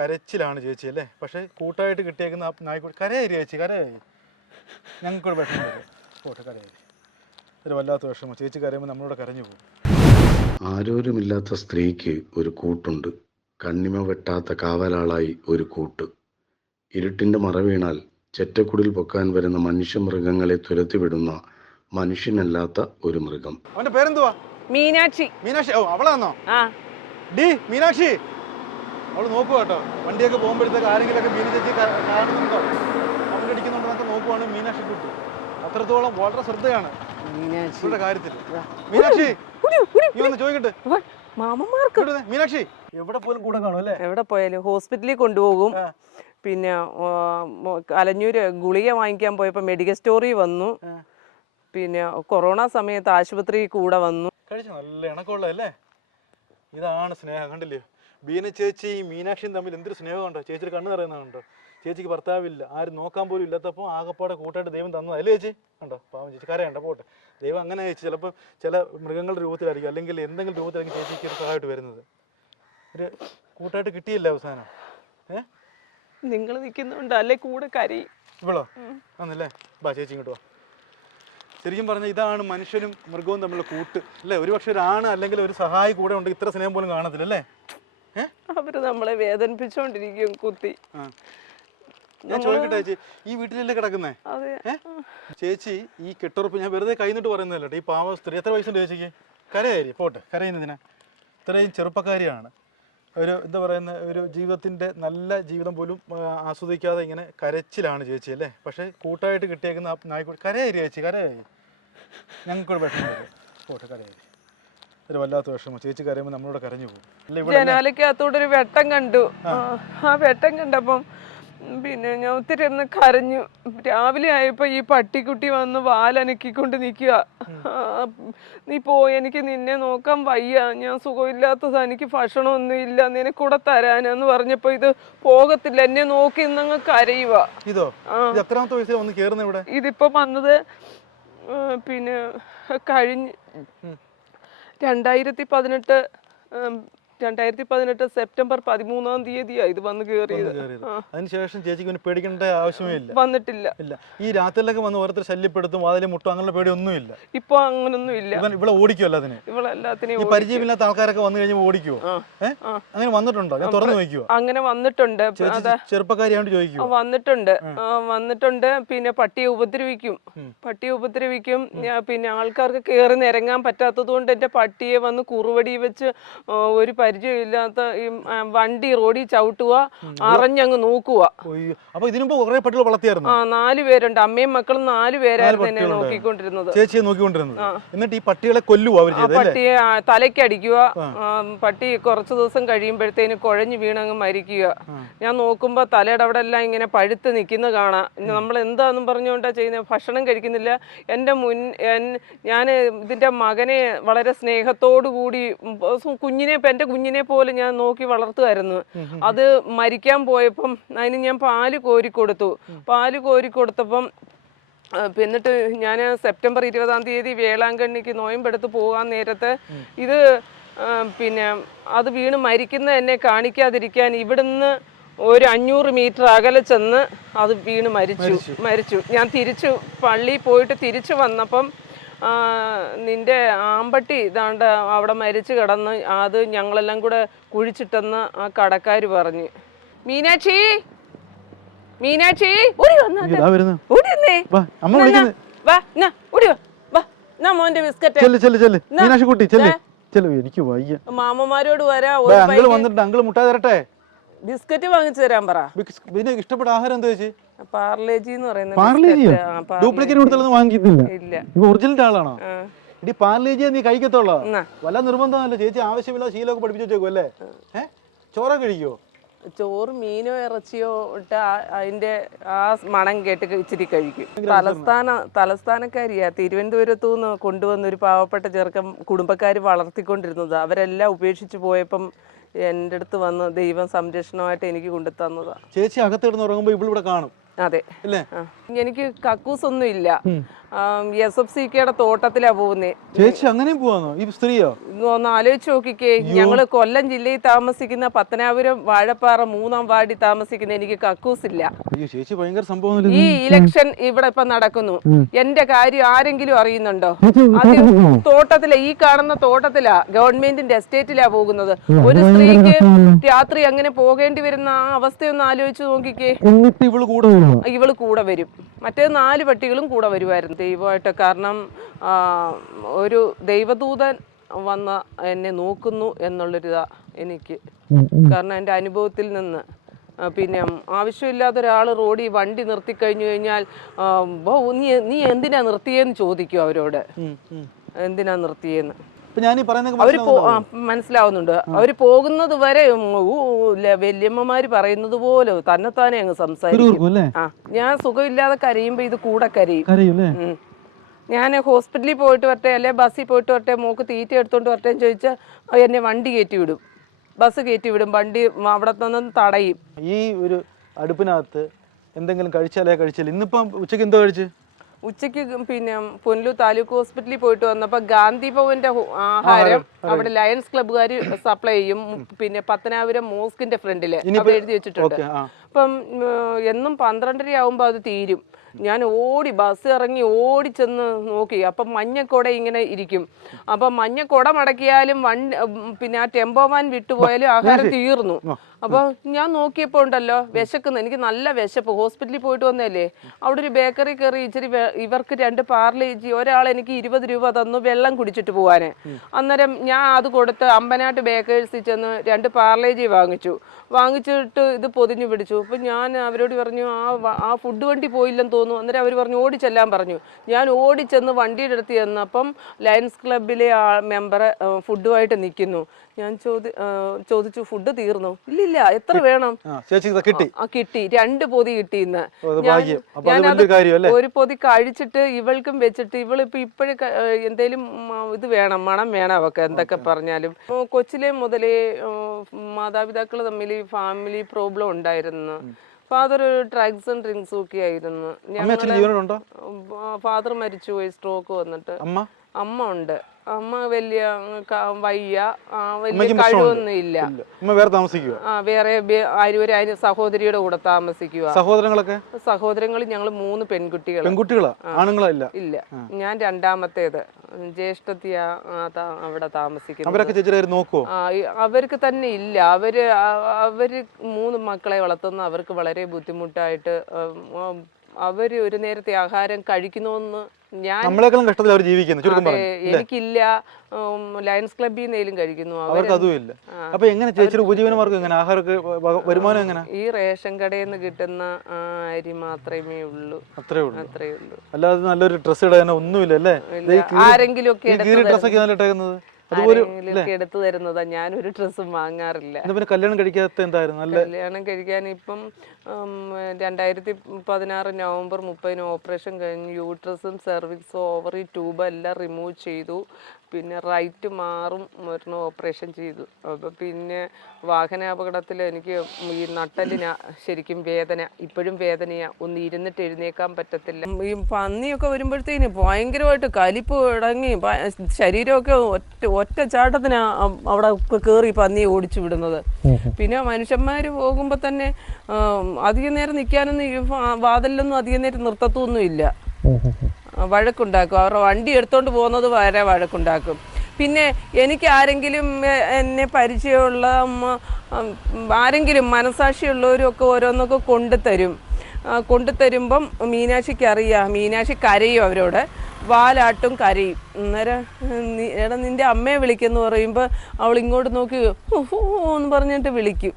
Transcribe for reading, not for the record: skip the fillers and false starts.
കരച്ചിലാണ് ചേച്ചി അല്ലേ? പക്ഷേ കൂട്ടായിട്ട് കിട്ടിയേക്കുന്ന ആ നായ്ക്കുട്ടി കരയായി ചേച്ചി, കരയായി. ഞങ്ങൾക്കൊരു വിഷമമില്ല, പോട്ടെ, കരയായി. ഒരു വല്ലാത്ത വിഷമം. ചേച്ചി കരയുമ്പോൾ നമ്മളോട് കരഞ്ഞു പോകും. ആരോരുമില്ലാത്ത സ്ത്രീക്ക് ഒരു കൂട്ടുണ്ട്, കണ്ണിമ വെട്ടാത്ത കാവലാളായി ഒരു കൂട്ട്. ഇരുട്ടിൻ്റെ മറവീണാൽ ചെറ്റക്കുടിൽ പൊക്കാൻ വരുന്ന മനുഷ്യമൃഗങ്ങളെ തുരത്തിവിടുന്ന മനുഷ്യനല്ലാത്ത ഒരു മൃഗം. അവന്റെ പേരെന്തുവാ? മീനാക്ഷി. മീനാക്ഷി. ഓ, അവളാന്നോ? ഡി മീനാക്ഷി, അവള് നോക്കുക കേട്ടോ. വണ്ടിയൊക്കെ പോകുമ്പോഴത്തേക്ക് ആരെങ്കിലൊക്കെ മീന ചേച്ചി കാണുന്നുണ്ടോ, അവരടിക്കുന്നുണ്ടോ എന്നൊക്കെ നോക്കുവാണ് മീനാക്ഷി കുട്ടി. അത്രത്തോളം വളരെ ശ്രദ്ധയാണ് മീനാക്ഷിയുടെ കാര്യത്തിൽ. മീനാക്ഷി, നീ ഒന്ന് ചോദിക്കട്ടെ, മാമന്മാർക്ക് മീനാക്ഷി എവിടെ പോലും കൂടെ കാണും അല്ലേ? എവിടെ പോയാലും ഹോസ്പിറ്റലിൽ കൊണ്ടുപോകും. പിന്നെ അലഞ്ഞൂര് ഗുളിക വാങ്ങിക്കാൻ പോയപ്പോ മെഡിക്കൽ സ്റ്റോറിൽ വന്നു. പിന്നെ കൊറോണ സമയത്ത് ആശുപത്രിയിൽ കൂടെ വന്നു. കഴിച്ചു നല്ല ഇണക്കമുള്ളതല്ലേ? ഇതാണ് സ്നേഹം. കണ്ടില്ലേ ബീന ചേച്ചി മീനാക്ഷിയും തമ്മിൽ എന്തൊരു സ്നേഹമുണ്ടോ? ചേച്ചിയുടെ കണ്ണ് നിറയുന്നതുണ്ടോ? ചേച്ചിക്ക് ഭർത്താവില്ല, ആരും നോക്കാൻ പോലും ഇല്ലാത്തപ്പോൾ ആകപ്പാടെ കൂട്ടായിട്ട് ദൈവം തന്നതല്ലേ ചേച്ചി? കണ്ടോ പാവം ചേച്ചി, കരയണ്ട, പോട്ടെ. ദൈവം അങ്ങനെ ചേച്ചി ചിലപ്പോൾ ചില മൃഗങ്ങളുടെ രൂപത്തിലായിരിക്കും, അല്ലെങ്കിൽ എന്തെങ്കിലും രൂപത്തിലായിരിക്കും ചേച്ചിക്ക് ഒരു സഹായമായിട്ട് വരുന്നത്. ഒരു കൂട്ടായിട്ട് കിട്ടിയില്ല അവസാനം. നിങ്ങൾ നിൽക്കുന്നുണ്ട് അല്ലേ കൂടെ കരയും. ഇവളോ ആന്നല്ലേ? ബാ ചേച്ചി ഇങ്ങോട്ട് വാ. ശരിക്കും പറഞ്ഞാൽ ഇതാണ് മനുഷ്യനും മൃഗവും തമ്മിലുള്ള കൂട്ട് അല്ലേ? ഒരു പക്ഷെ ഒരു ആണ് അല്ലെങ്കിൽ ഒരു സഹായി കൂടെ ഉണ്ട്, ഇത്ര സ്നേഹം പോലും കാണത്തില്ല അല്ലേ? അവര് നമ്മളെ വേദനിപ്പിച്ചോണ്ടിരിക്കും കുത്തി. ഞാൻ ചോദിക്കട്ടെ ചേച്ചി, ഈ വീട്ടിലല്ലേ കിടക്കുന്നേ? ചേച്ചി ഈ കെട്ടുറപ്പ് ഞാൻ വെറുതെ കൈന്നിട്ട് പറയുന്നതല്ലോ. ഈ പാവ സ്ത്രീ എത്ര വയസ്സുണ്ട് ചേച്ചിക്ക്? കരയായി, പോട്ടെ, കരയുന്നതിനാ? ഇത്രയും ചെറുപ്പക്കാരിയാണ്. ഒരു എന്താ പറയുന്ന ഒരു ജീവിതത്തിൻ്റെ നല്ല ജീവിതം പോലും ആസ്വദിക്കാതെ ഇങ്ങനെ കരച്ചിലാണ് ചേച്ചി അല്ലേ? പക്ഷേ കൂട്ടായിട്ട് കിട്ടിയേക്കുന്ന ആ നായ്ക്കുട്ടി കരയായി ചേച്ചി, കരയായി. ഞങ്ങൾക്കൊരു വിഷമമില്ല, പോട്ടെ, കരയായി. ഒരു വല്ലാത്ത വിഷമം. ചേച്ചി കരയുമ്പോൾ നമ്മളോട് കരഞ്ഞു പോകും. ജനാലക്കകത്തോടൊരു വെട്ടം കണ്ടു. ആ വെട്ടം കണ്ടപ്പം പിന്നെ ഞാൻ ഒത്തിരി ഒന്ന് കരഞ്ഞു. രാവിലെ ആയപ്പോ ഈ പട്ടിക്കുട്ടി വന്ന് വാലനക്കിക്കൊണ്ട് നിൽക്കുക. നീ പോയി, എനിക്ക് നിന്നെ നോക്കാൻ വയ്യ, ഞാൻ സുഖമില്ലാത്തതാ, എനിക്ക് ഭക്ഷണമൊന്നും ഇല്ല, നിനക്കൂടെ തരാനെന്ന് പറഞ്ഞപ്പോ ഇത് പോകത്തില്ല, എന്നെ നോക്കി ഇന്നങ്ങ് കരയുക. ഇതിപ്പോ വന്നത് പിന്നെ കഴിഞ്ഞ് 2018 സെപ്റ്റംബർ 13 ഇത് വന്ന് കയറിയത്. അതിനുശേഷം ചേച്ചിക്ക് പേടിക്കേണ്ട ആവശ്യമേ ഇല്ല, വന്നിട്ടില്ല. ഇല്ല. ഈ രാത്രിയിലൊക്കെ വന്ന് ഓരോരുത്തർ ശല്യപ്പെടുത്തും, അതിലെ മുട്ടും, അങ്ങനെയുള്ള പേടിയൊന്നും ഇല്ല. ഇപ്പൊ അങ്ങനൊന്നും ഇല്ല. ഇവിടെ ഓടിക്കുമല്ലോ അതിന്. ഇവളെല്ലാത്തിനെയും പരിചയമില്ലാത്ത ആൾക്കാരൊക്കെ വന്നു കഴിഞ്ഞാൽ ഓടിക്കുവോ? അങ്ങനെ വന്നിട്ടുണ്ടോ? ഞാൻ തുറന്നു നോക്കിയോ? അങ്ങനെ വന്നിട്ടുണ്ട്. ചെറുപ്പക്കാരിയാണ്ട് ചോദിക്കുവോ? വന്നിട്ടുണ്ട്. പിന്നെ പട്ടിയെ ഉപദ്രവിക്കും. പിന്നെ ആൾക്കാർക്ക് കയറി നിരങ്ങാൻ പറ്റാത്തത് കൊണ്ട് എന്റെ പട്ടിയെ വന്ന് കുറുവടി വെച്ച് ഒരു പരിചയമില്ലാത്ത ഈ വണ്ടി റോഡിൽ ചവിട്ടുക, അറിഞ്ഞങ്ങ് നോക്കുക. അപ്പൊ ഇതിനു മുമ്പ് കുറെ പട്ടികൾ വളർത്തിയായിരുന്നു? 4 പേരുണ്ട്, അമ്മയും മക്കളും 4 പേരായിരുന്നു എന്നെ നോക്കിക്കൊണ്ടിരുന്നത്, ചേച്ചിയെ നോക്കിക്കൊണ്ടിരുന്നത്. എന്നിട്ട് ഈ പട്ടികളെ കൊല്ലുക? പട്ടിയെ തലയ്ക്കടിക്കുക. പട്ടി കുറച്ചു ദിവസം കഴിയുമ്പോഴത്തേന് കുഴഞ്ഞു വീണങ്ങ് മരിക്കുക. ഞാൻ നോക്കുമ്പോ തലയുടെ അവിടെ എല്ലാം ഇങ്ങനെ പഴുത്ത് നിൽക്കുന്ന കാണാം. നമ്മൾ എന്താന്നും പറഞ്ഞുകൊണ്ടാ ചെയ്യുന്നത്? ഭക്ഷണം കഴിക്കുന്നില്ല. ഞാൻ ഇതിന്റെ മകനെ വളരെ സ്നേഹത്തോടു കൂടി എൻ്റെ കുഞ്ഞിനെ പോലെ ഞാൻ നോക്കി വളർത്തുമായിരുന്നു. അത് മരിക്കാൻ പോയപ്പം അതിന് ഞാൻ പാല് കോരിക്കൊടുത്തപ്പം എന്നിട്ട് ഞാൻ സെപ്റ്റംബർ 20 വേളാങ്കണ്ണിക്ക് നോയമ്പെടുത്ത് പോകാൻ നേരത്ത് ഇത് പിന്നെ അത് വീണ് മരിക്കുന്ന എന്നെ കാണിക്കാതിരിക്കാൻ ഇവിടുന്ന് ഒരു 500 മീറ്റർ അകലെ ചെന്ന് അത് വീണ് മരിച്ചു. ഞാൻ പള്ളിയിൽ പോയിട്ട് തിരിച്ചു വന്നപ്പം നിന്റെ ആമ്പട്ടി ഇതാണ്ട് അവിടെ മരിച്ചു കിടന്ന് അത് ഞങ്ങളെല്ലാം കൂടെ കുഴിച്ചിട്ടെന്ന് ആ കടക്കാര് പറഞ്ഞു. മീനാക്ഷി മോന്റെ ബിസ്ക്കറ്റ് മാമന്മാരോട് വരാ, ബിസ്ക്കറ്റ് വാങ്ങിച്ചു തരാൻ പറ. ഇഷ്ടപ്പെട്ട ആഹാരം എന്താ ചേച്ചി? പാർലേജി എന്ന് പറയുന്നത്. ഒറിജിനൽ ആളാണോ? ഇടി പാർലേജിയെ നീ കഴിക്കത്തുള്ളോ? വല്ല നിർബന്ധമല്ല, ചേച്ചി ആവശ്യമില്ലാതെ ശീലമൊക്കെ പഠിപ്പിച്ചു വെച്ചേക്കും അല്ലേ? ചോറ കഴിക്കോ? ചോറ് മീനോ ഇറച്ചിയോ ഇട്ട് അതിന്റെ ആ മണം കേട്ട് ഇച്ചിരി കഴിക്കും. തലസ്ഥാനക്കാരിയാ. തിരുവനന്തപുരത്തുനിന്ന് കൊണ്ടുവന്ന ഒരു പാവപ്പെട്ട ചെറുക്കം കുടുംബക്കാര് വളർത്തിക്കൊണ്ടിരുന്നത്. അവരെല്ലാം ഉപേക്ഷിച്ച് പോയപ്പം എൻ്റെ അടുത്ത് വന്ന് ദൈവം സംരക്ഷണമായിട്ട് എനിക്ക് കൊണ്ടുതന്നതാ. ചേച്ചി അകത്ത് കിടന്ന് ഉറങ്ങുമ്പോ ഇവിടെ കാണും. അതെ, എനിക്ക് കക്കൂസ് ഒന്നും ഇല്ല. SFCKയുടെ തോട്ടത്തിലാ പോകുന്നേ. ചേച്ചി അങ്ങനെയും പോവാന്നോ ഈ സ്ത്രീയോ? ഒന്ന് ആലോചിച്ച് നോക്കിക്കേ, ഞങ്ങള് കൊല്ലം ജില്ലയിൽ താമസിക്കുന്ന പത്തനാപുരം വാഴപ്പാറ 3-ാം വാർഡിൽ താമസിക്കുന്ന എനിക്ക് കക്കൂസില്ല. അയ്യോ ചേച്ചി ഭയങ്കര സംഭവം. ഈ ഇലക്ഷൻ ഇവിടെ ഇപ്പൊ നടക്കുന്നു, എന്റെ കാര്യം ആരെങ്കിലും അറിയുന്നുണ്ടോ? അത് തോട്ടത്തില, ഈ കാണുന്ന തോട്ടത്തിലാ, ഗവൺമെന്റിന്റെ എസ്റ്റേറ്റിലാ പോകുന്നത്. ഒരു സ്ത്രീക്ക് രാത്രി അങ്ങനെ പോകേണ്ടി വരുന്ന ആ അവസ്ഥയൊന്ന് ആലോചിച്ച് നോക്കിക്കേ. ഇവള് കൂടെ വരും, മറ്റേ 4 പട്ടികളും കൂടെ വരുമായിരുന്നു ദൈവമായിട്ട്. കാരണം ഒരു ദൈവദൂതൻ വന്ന എന്നെ നോക്കുന്നു എന്നുള്ളൊരിതാ എനിക്ക്. കാരണം എൻ്റെ അനുഭവത്തിൽ നിന്ന്. പിന്നെ ആവശ്യമില്ലാത്ത ഒരാൾ റോഡിൽ വണ്ടി നിർത്തി കഴിഞ്ഞു കഴിഞ്ഞാൽ നീ എന്തിനാ നിർത്തിയെന്ന് ചോദിക്കും അവരോട്. എന്തിനാ നിർത്തിയെന്ന് അവര് മനസ്സിലാവുന്നുണ്ട്. അവര് പോകുന്നത് വരെ വല്യമ്മമാര് പറയുന്നത് പോലെ തന്നെത്താനെ അങ്ങ് സംസാരിക്കും. ഞാൻ സുഖമില്ലാതെ കരയുമ്പോ ഇത് കൂടെ കരയും. ഞാൻ ഹോസ്പിറ്റലിൽ പോയിട്ട് വരട്ടെ, അല്ലെ ബസ്സിൽ പോയിട്ട് വരട്ടെ, മോക്ക് തീറ്റ എടുത്തോണ്ട് വരട്ടെ എന്ന് ചോദിച്ചാൽ എന്നെ വണ്ടി കയറ്റി വിടും, ബസ് കയറ്റി വിടും, വണ്ടി അവിടെ നിന്ന് തടയും. ഈ ഒരു അടുപ്പിനകത്ത് എന്തെങ്കിലും കഴിച്ചാലേ കഴിച്ചില്ല. ഇന്നിപ്പം ഉച്ചയ്ക്ക് എന്തോ കഴിച്ചു? ഉച്ചയ്ക്ക് പിന്നെ പുനലൂർ താലൂക്ക് ഹോസ്പിറ്റലിൽ പോയിട്ട് വന്നപ്പോ ഗാന്ധി ഭവന്റെ ആഹാരം അവിടെ ലയൺസ് ക്ലബ്ബുകാർ സപ്ലൈ ചെയ്യും. പിന്നെ പത്തനാപുരം മോസ്കിന്റെ ഫ്രണ്ടില് എഴുതി വെച്ചിട്ടുണ്ട്. അപ്പം എന്നും 12:30 ആവുമ്പോ അത് തീരും. ഞാൻ ഓടി ബസ് ഇറങ്ങി ഓടി ചെന്ന് നോക്കി. അപ്പം മഞ്ഞക്കൊട ഇങ്ങനെ ഇരിക്കും. അപ്പം മഞ്ഞക്കൊട മടക്കിയാലും പിന്നെ ആ ടെമ്പോമാൻ വിട്ടുപോയാലും ആഹാരം തീർന്നു. അപ്പോൾ ഞാൻ നോക്കിയപ്പോൾ ഉണ്ടല്ലോ വിശക്കുന്നു, എനിക്ക് നല്ല വിശപ്പ്. ഹോസ്പിറ്റലിൽ പോയിട്ട് വന്നതല്ലേ. അവിടെ ഒരു ബേക്കറി കയറി ഇച്ചിരി ഇവർക്ക് 2 പാർലേജി, ഒരാൾ എനിക്ക് 20 രൂപ തന്നു വെള്ളം കുടിച്ചിട്ട് പോവാന്. അന്നേരം ഞാൻ അത് കൊടുത്ത് അമ്പനാട്ട് ബേക്കേഴ്സിൽ ചെന്ന് 2 പാർലേജി വാങ്ങിച്ചിട്ട് ഇത് പൊതിഞ്ഞു പിടിച്ചു. അപ്പം ഞാൻ അവരോട് പറഞ്ഞു ആ ഫുഡ് വണ്ടി പോയില്ലെന്ന് തോന്നുന്നു. അന്നേരം അവർ പറഞ്ഞു ഓടിച്ചെല്ലാൻ പറഞ്ഞു. ഞാൻ ഓടിച്ചെന്ന് വണ്ടിയുടെ അടുത്ത് ചെന്നപ്പം ലയൺസ് ക്ലബിലെ മെമ്പർ ഫുഡുമായിട്ട് നിൽക്കുന്നു. ഞാൻ ചോദിച്ചു ഫുഡ് തീർന്നു? ഇല്ലില്ല, എത്ര വേണം? കിട്ടി, 2 പൊതി കിട്ടിയെന്ന്. ഞാനത് ഒരു പൊതി കഴിച്ചിട്ട് ഇവൾക്കും വെച്ചിട്ട് ഇവളിപ്പോ ഇപ്പോഴും എന്തേലും ഇത് വേണം, മണം വേണം അവക്ക് എന്തൊക്കെ പറഞ്ഞാലും. കൊച്ചിലെ മുതലേ മാതാപിതാക്കൾ തമ്മിൽ ഫാമിലി പ്രോബ്ലം ഉണ്ടായിരുന്നു. ഫാദർ ഡ്രഗ്സ് ആൻഡ് ഡ്രിങ്ക്സ് ഒക്കെ ആയിരുന്നു. ഫാദർ മരിച്ചുപോയി, സ്ട്രോക്ക് വന്നിട്ട്. അമ്മ ഉണ്ട്. അമ്മ വലിയ വലിയ കഴിവൊന്നും ഇല്ല. വേറെ ഒരു സഹോദരിയുടെ കൂടെ താമസിക്കുക. സഹോദരങ്ങൾ ഞങ്ങൾ 3 പെൺകുട്ടികൾ. ഇല്ല, ഞാൻ 2ാമത്തേത്. ജ്യേഷ്ഠത്തി അവിടെ താമസിക്കുന്നു. അവർക്ക് തന്നെ ഇല്ല. അവര് 3 മക്കളെ വളർത്തുന്ന അവർക്ക് വളരെ ബുദ്ധിമുട്ടായിട്ട് അവര് ഒരു നേരത്തെ ആഹാരം കഴിക്കണമെന്ന് എനിക്കില്ല. ലയൺസ് ക്ലബിൽ നിന്നേലും കഴിക്കുന്നു. ഈ റേഷൻ കടയിൽ നിന്ന് കിട്ടുന്ന അരി മാത്രമേ ഉള്ളൂ. അത്രേ ഉള്ളൂ. അല്ലാതെ നല്ലൊരു ഡ്രസ് ഇടാനോ ഒന്നുമില്ല. ആരെങ്കിലും ഒക്കെ എടുത്തു തരുന്നതാ. ഞാനൊരു ഡ്രസ്സും വാങ്ങാറില്ല. കല്യാണം കഴിക്കാത്ത എന്തായിരുന്നു? കല്യാണം കഴിക്കാൻ ഇപ്പം 2016 നവംബർ 30 ഓപ്പറേഷൻ കഴിഞ്ഞു. യൂട്രസും സെർവിക്സും ഓവറി ട്യൂബ് എല്ലാം റിമൂവ് ചെയ്തു. പിന്നെ റൈറ്റ് മാറും ഒരെണ്ണം ഓപ്പറേഷൻ ചെയ്തു. അപ്പം പിന്നെ വാഹനാപകടത്തിൽ എനിക്ക് ഈ നട്ടലിനാ ശരിക്കും വേദന. ഇപ്പോഴും വേദനയാ. ഒന്ന് ഇരുന്നിട്ട് എഴുന്നേക്കാൻ പറ്റത്തില്ല. ഈ പന്നിയൊക്കെ വരുമ്പോഴത്തേന് ഭയങ്കരമായിട്ട് കലിപ്പ് ഇടങ്ങി ശരീരമൊക്കെ ഒറ്റ ചാട്ടത്തിനാ അവിടെ കയറി പന്നിയെ ഓടിച്ചു വിടുന്നത്. പിന്നെ മനുഷ്യന്മാർ പോകുമ്പോൾ തന്നെ അധികം നേരം നിൽക്കാനൊന്നും ഈ വാതിലൊന്നും അധികം നേരം നിർത്തത്തൊന്നും ഇല്ല. വഴക്കുണ്ടാക്കും. അവരുടെ വണ്ടി എടുത്തോണ്ട് പോകുന്നത് വരെ വഴക്കുണ്ടാക്കും. പിന്നെ എനിക്ക് ആരെങ്കിലും എന്നെ പരിചയമുള്ള ആരെങ്കിലും മനസാക്ഷിയുള്ളവരും ഒക്കെ ഓരോന്നൊക്കെ കൊണ്ടുതരുമ്പം മീനാക്ഷിക്ക് അറിയാം. മീനാക്ഷി കരയും, അവരോട് വാലാട്ടും കരയും. അന്നേരം എടാ നിന്റെ അമ്മയെ വിളിക്കെന്ന് പറയുമ്പോൾ അവൾ ഇങ്ങോട്ട് നോക്കി എന്ന് പറഞ്ഞിട്ട് വിളിക്കും.